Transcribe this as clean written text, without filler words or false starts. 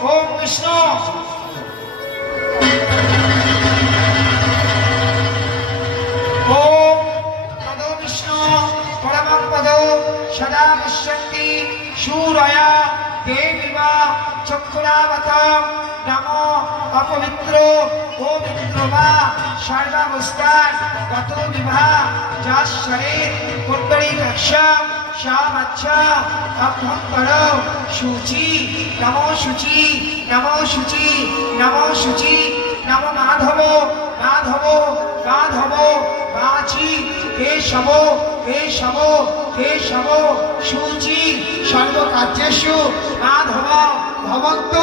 ওম বিষ্ণু ওম পদো বিষ্ণু পরমং পদো সদা পশ্যন্তি শূরয়া দেবিবা চক্ষুরাবতম নমো অপবিত্র পবিত্র বা সর্বাবস্থায় গত বিভা যার শরীর কুণ্ডলী রক্ষম শামাচ্ছ অভ্যন্তর শুচি নমো শুচি নমো শুচি নমো শুচি নমো মাধব মাধব মাধব বাচি কেশব কেশব কেশব শুচি সর্বকার্যেষু মাধব ভবন্ত